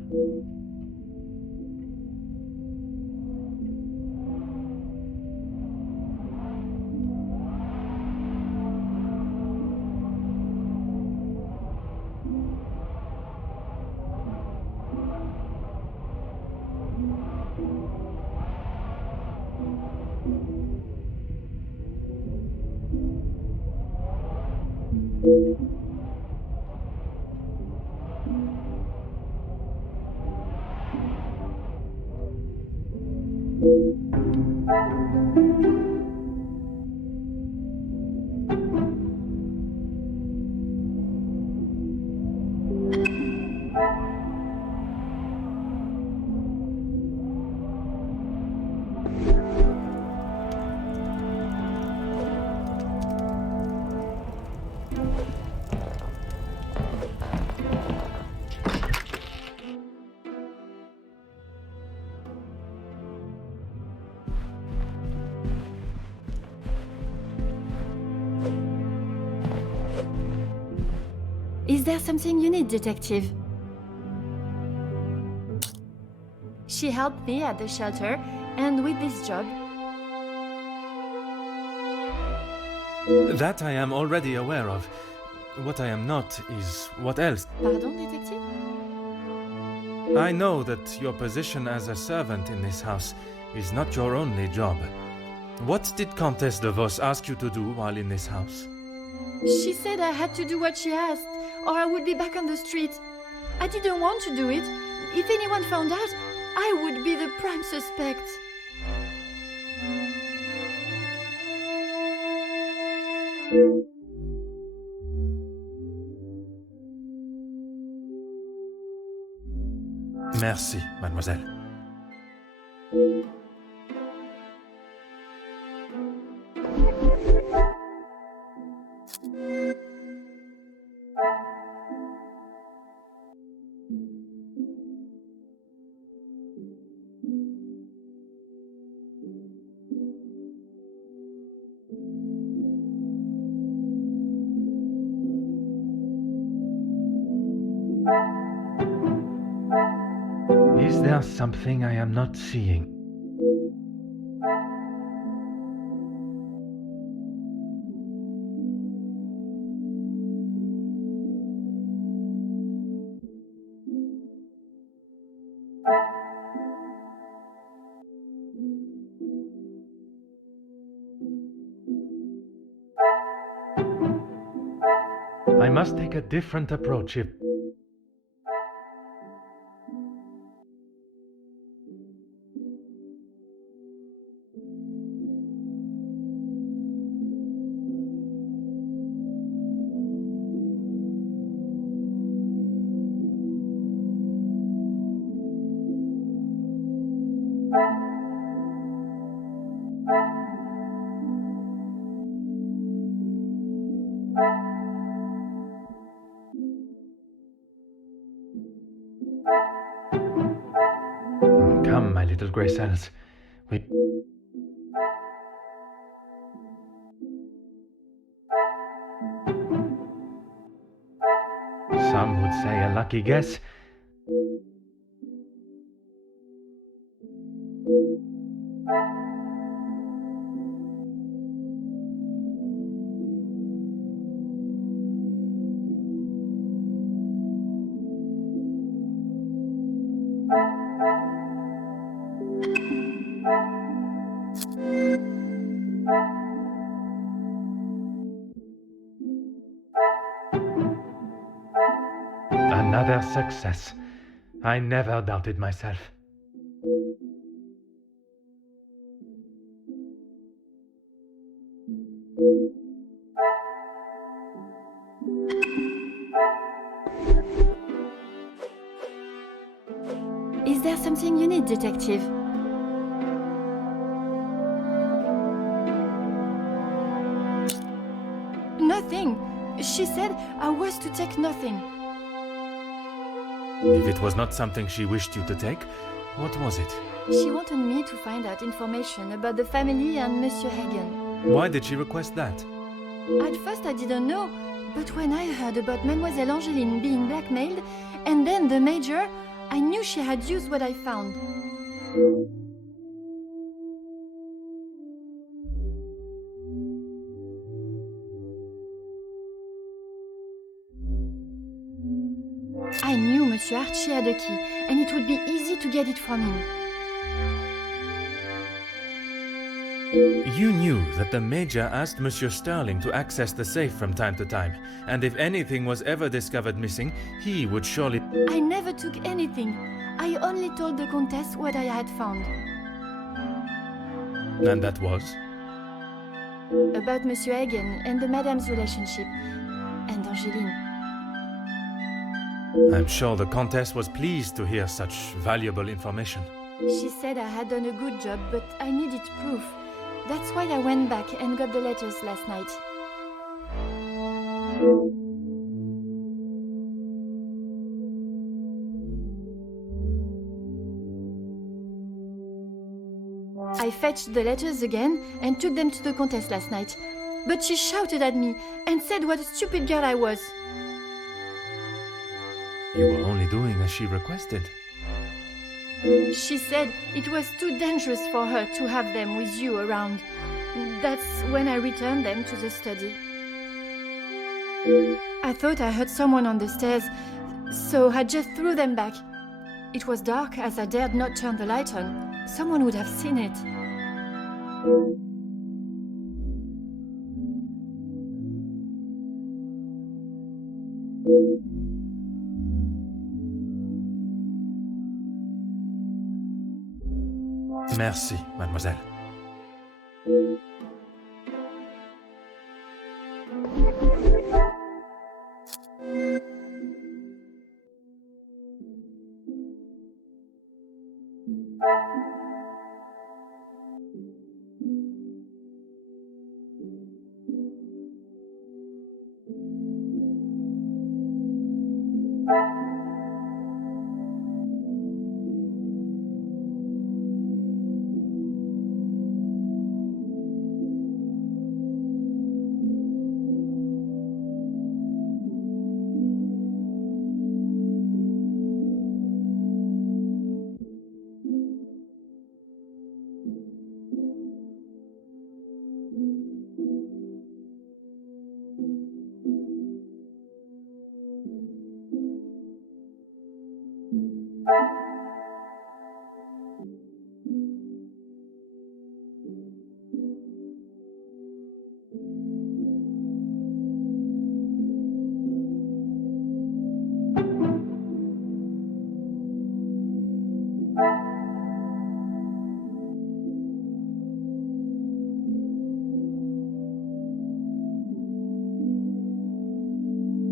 Is there something you need, detective? She helped me at the shelter, and with this job. That I am already aware of. What I am not is what else. Pardon, detective? I know that your position as a servant in this house is not your only job. What did Countess de Vos ask you to do while in this house? She said I had to do what she asked, or I would be back on the street. I didn't want to do it. If anyone found out, I would be the prime suspect. Merci, mademoiselle. Is there something I am not seeing? I must take a different approach if... Come, my little grey cells. We... Some would say a lucky guess. Another success. I never doubted myself. Is there something you need, detective? thing. She said I was to take nothing. If it was not something she wished you to take, what was it? She wanted me to find out information about the family and Monsieur Hagen. Why did she request that? At first I didn't know, but when I heard about Mademoiselle Angeline being blackmailed, and then the Major, I knew she had used what I found. I knew Monsieur Archie had a key, and it would be easy to get it from him. You knew that the Major asked Monsieur Sterling to access the safe from time to time, and if anything was ever discovered missing, he would surely... I never took anything. I only told the Countess what I had found. And that was? About Monsieur Hagen and the Madame's relationship, and Angeline. I'm sure the Countess was pleased to hear such valuable information. She said I had done a good job, but I needed proof. That's why I went back and got the letters last night. I fetched the letters again and took them to the Countess last night. But she shouted at me and said what a stupid girl I was. You were only doing as she requested. She said it was too dangerous for her to have them with you around. That's when I returned them to the study. I thought I heard someone on the stairs, so I just threw them back. It was dark as I dared not turn the light on. Someone would have seen it. Merci, mademoiselle.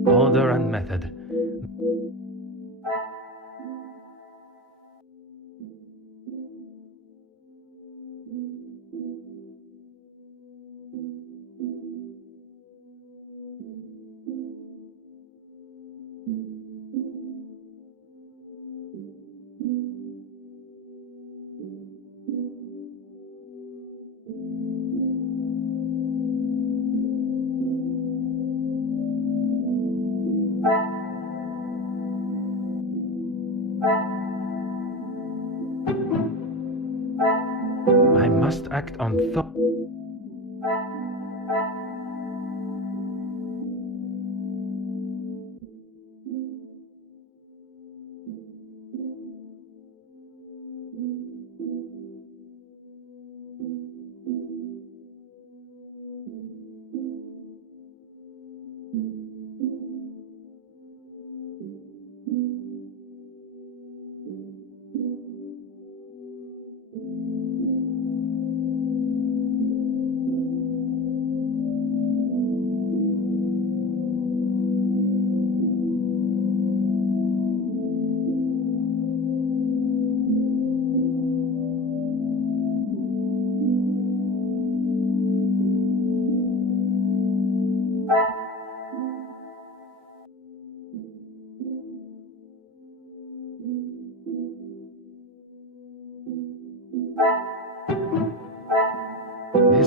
Order and method. I must act on thought.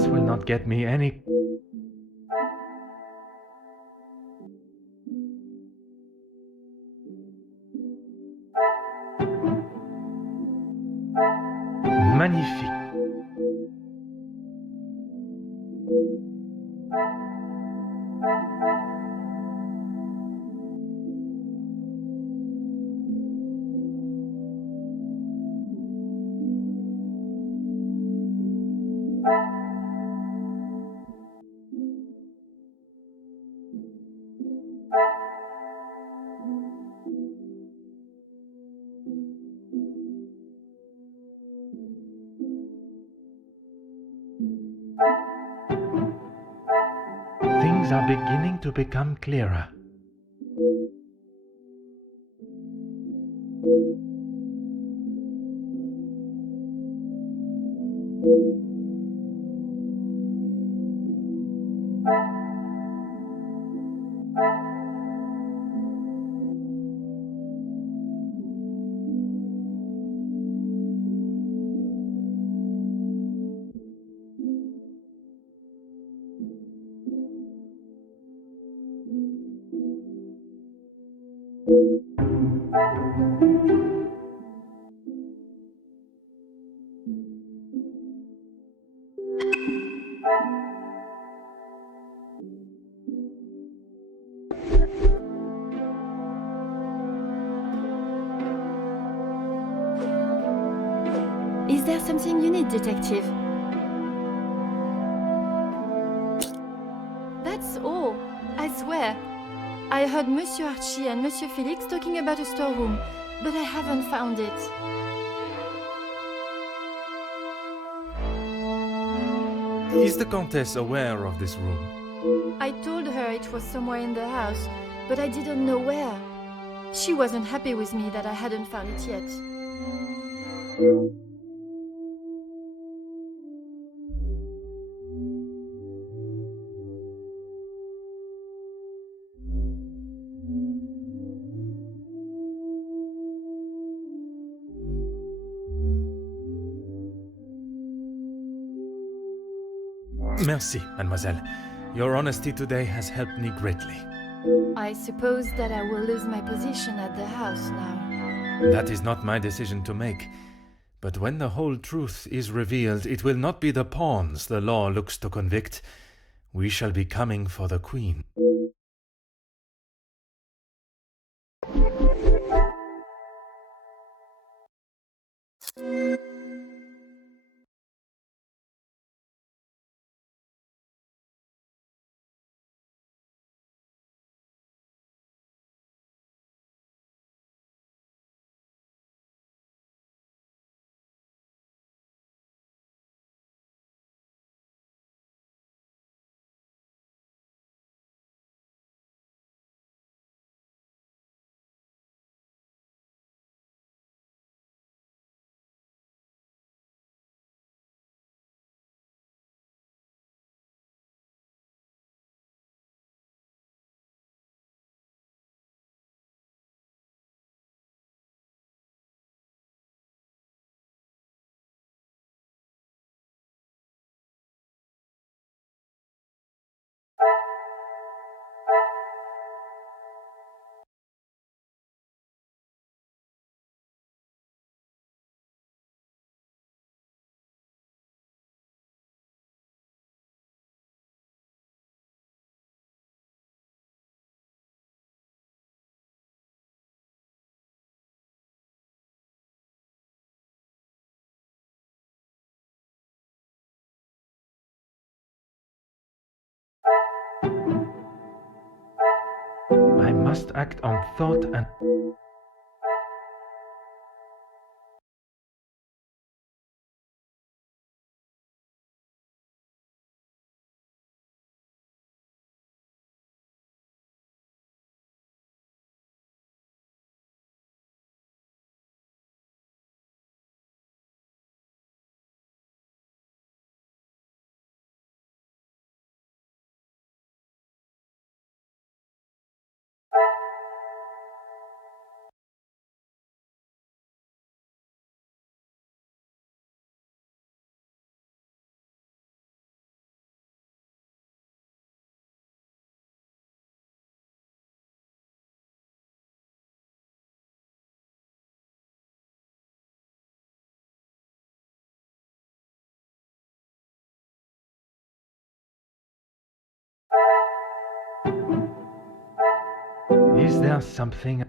This will not get me any... Magnifique. Things are beginning to become clearer. Is there something you need, detective? That's all, I swear. I heard Monsieur Archie and Monsieur Felix talking about a storeroom, but I haven't found it. Is the Countess aware of this room? I told her it was somewhere in the house, but I didn't know where. She wasn't happy with me that I hadn't found it yet. Merci, mademoiselle. Your honesty today has helped me greatly. I suppose that I will lose my position at the house now. That is not my decision to make. But when the whole truth is revealed, it will not be the pawns the law looks to convict. We shall be coming for the Queen. I must act on thought and... Is there something...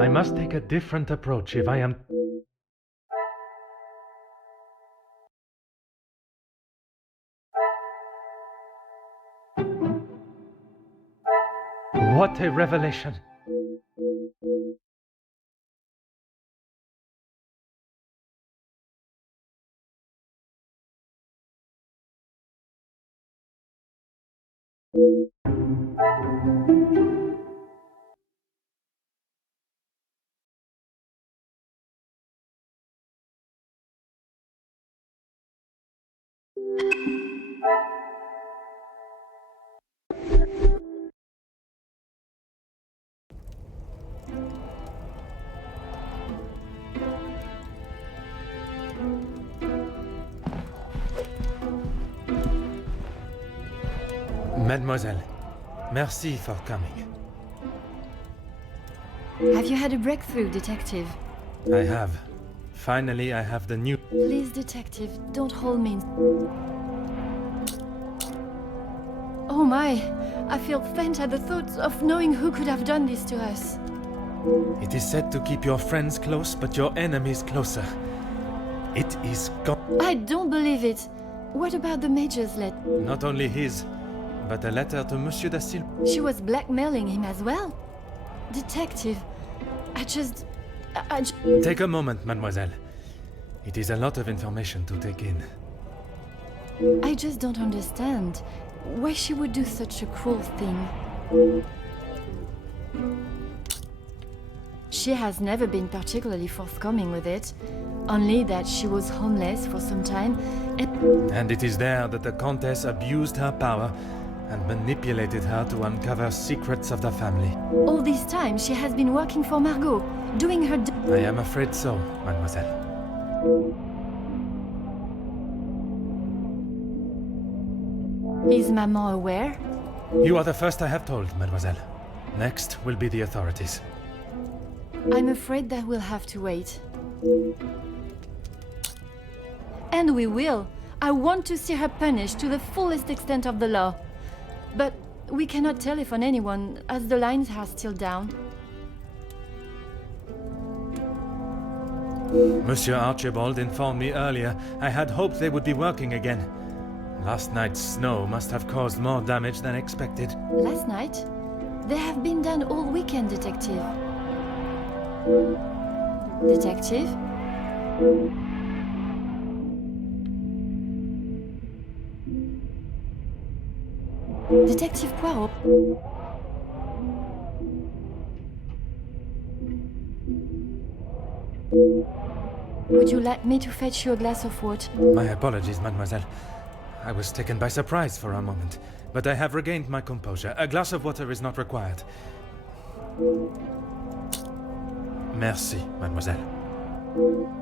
I must take a different approach if I am... What a revelation! Mademoiselle, merci for coming. Have you had a breakthrough, detective? I have. Finally, I have the new... Please, detective, don't hold me. Oh my, I feel faint at the thought of knowing who could have done this to us. It is said to keep your friends close, but your enemies closer. It is I don't believe it. What about the Major's letter? not only his, but a letter to Monsieur da Silva. She was blackmailing him as well? Detective, I just... Take a moment, mademoiselle. It is a lot of information to take in. I just don't understand why she would do such a cruel thing. She has never been particularly forthcoming with it, only that she was homeless for some time And it is there that the Countess abused her power and manipulated her to uncover secrets of the family. all this time she has been working for Margot, doing her... I am afraid so, mademoiselle. Is Maman aware? You are the first I have told, mademoiselle. Next will be the authorities. I'm afraid that we'll have to wait. And we will. I want to see her punished to the fullest extent of the law. But we cannot telephone anyone, as the lines are still down. Monsieur Archibald informed me earlier I had hoped they would be working again. Last night's snow must have caused more damage than expected. Last night? They have been done all weekend, detective. Detective? Detective Poirot? Would you like me to fetch you a glass of water? My apologies, mademoiselle. I was taken by surprise for a moment, but I have regained my composure. A glass of water is not required. Merci, mademoiselle.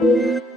Bye.